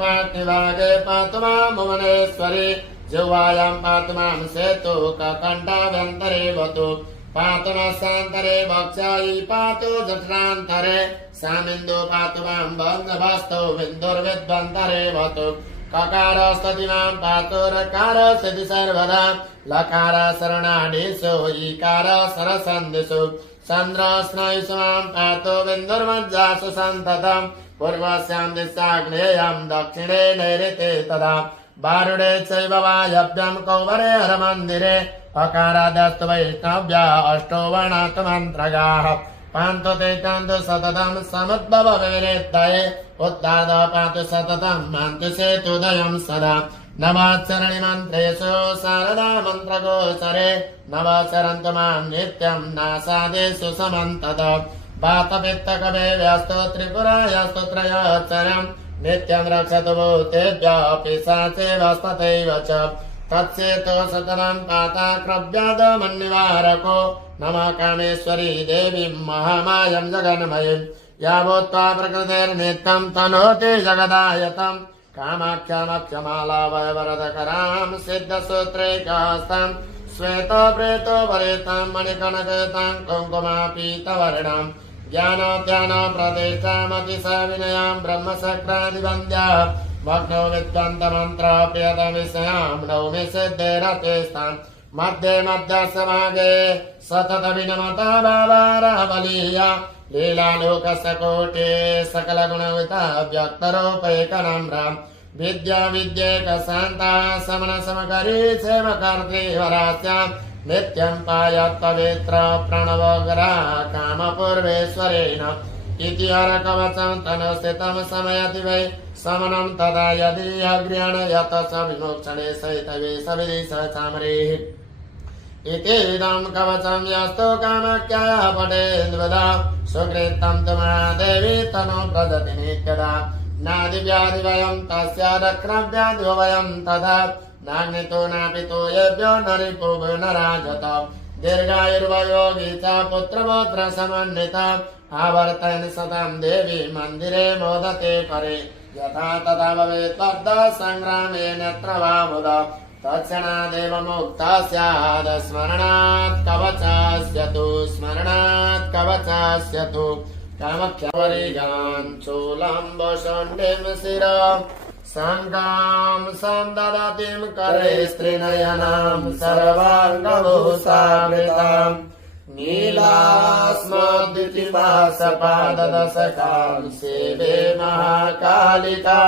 पार्थिवागे पातु मां भुवनेश्वरी जिह्वायां पातु मां सेतु ककण्ठाभ्यन्तरेवतु पातु नस्तान्तरे वक्षायि पातु जठरान्तरे सामिन्दु पातु मां बन्धभस्तु बिन्दुर्विद्वन्तरेवतु ककारस्तति मां पातु रकार सिद्धि सर्वदा लकार शरणादिषु ईकार सरसन्धिषु चन्द्रस्नायुषु मां पातु बिन्दुर्मज्जासु सन्ततम् पूर्वस्यां दिशाग्नेयं दक्षिणे नैऋते तदा बारुडे चैव वायव्यं कौवरे हरमन्दिरे अकारादस्तु वैष्णव्या अष्टो वर्णात्मन्त्रगाः पान्तु ते कान्तु सततं समुद्भववेरेत्तये उत्ताद पातु सततं मान्तु सेतुदयं सदा नवाचरणि मन्त्रेषु शारदा मन्त्रगोचरे नवाचरन्तु मां नित्यं नासादेषु समन्तत वातपित्तकवे व्यस्तु त्रिपुरायस्तु त्रयोच्चरम् नित्यं रक्षतु भूतेभ्यः पिशाचे वस्ततैव च तत्सेतो सततं पाताक्रव्यादमन्निवारको नमः कामेश्वरी देवीं महामायं जगन्मयीं यावत्त्वा प्रकृतेर्नित्यं तनोति जगदायतं कामाख्यामक्षमालावरदकरां सिद्धसूत्रैकहस्तं श्वेतप्रेतोपरीतां मणिकनकतां कुङ्कुमापीतवर्णां ज्ञानप्रतिष्ठामतिसविनयां ब्रह्मचक्रादिवन्द्या भग्नो विद्वन्तमन्त्र प्रियतमिषयां नौमि सिद्धेरतेस्तां मध्ये मध्यसमागे सततविनमता बाबारबलीया लीलालोकसकोटे सकलगुणविता व्यक्तरूपैकनम्रां विद्या विद्येकशान्ता समनसमकरी सेवकर्त्रीवरास्यां नित्यं पायत्पवित्र प्रणवगरा कामपूर्वेश्वरेण इति हरकवचं तनुस्थितं समयति वै समनं तदा यदि अग्र्यण यत स विमोक्षणे सहितवे सविधि चामरेः इति इदं कवचं यस्तु कामाख्यायाः पठेद्वदा सुकृतं तु महादेवी तनु प्रदति नित्यदा नादिव्याधिवयं तस्य दक्षिणव्याधिवयं तथा नाग्नितो नापितो येभ्यो नरिपो नराजत दीर्घायुर्वयोगी च पुत्रपौत्र समन्विता आवर्तयन् सतां देवी मन्दिरे मोदते परे यथा तथा भवेत् तद् सङ्ग्रामे नेत्र वा मुद तत्क्षणादेव मुक्ता स्यात् स्मरणात् कवचास्यतु कामख्यवरीगान् चूलाम्बशण्डिं शिरा शङ्कां सन्ददतिं करे स्त्रीनयनां सर्वाङ्गभूषावृतां नीलास्मद्युतिपाशपाददशकां सेवे महाकालिका।